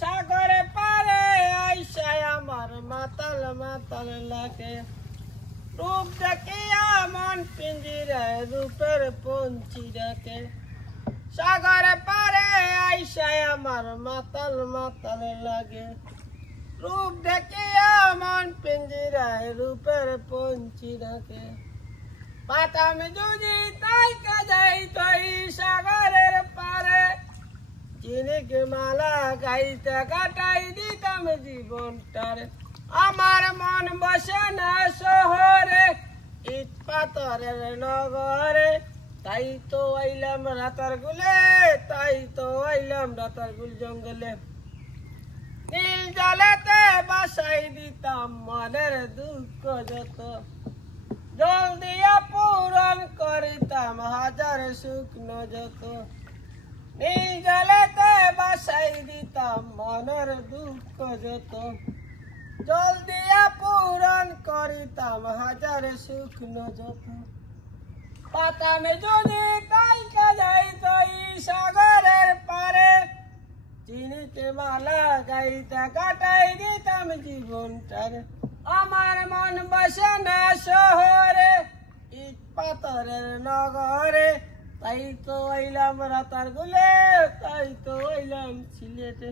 সাগরে পারে আইসায় আমার মাতাল মাতাল লাগে রূপ দেখিয়া মন পিঞ্জিরায় রূপের পঞ্চি ডাকে সাগরে পারে আইসায় আমার মাতাল মাতাল লাগে রূপ দেখিয়া মন পিঞ্জিরায় রূপের পঞ্চি ডাকে পাতাম যদি তাই কাজাই তৈ সাগরের পারে চিনিকে মালা গাইতে কাটাই দিতাম জীবনটারে আমার মন বসে না শহরে ইট পাথরের নগরে তাই তো আইলাম রাতার গুলে তাই তো আইলাম রাতার গুল জঙ্গলে নীল জলেতে বাসাই দিতাম মনের দুঃখ যত জল দিয়া পূরণ করিতাম হাজার শুকনো যত নীল জলেতে বাসাই দিতাম মনের দুঃখ যত জল দিয়া পূরণ করিতাম হাজার শুকনো যত পাতামে যদি তাই কাজাই তৈ সাগরের পারে চিনিতে মালা গাইতে কাটাই দিতাম জীবনটারে আমার মন বসে না শহরে ইট পাথরের নগরে তাই তো আইলাম রাতার গুলে তাই তো আইলাম সিলেটে।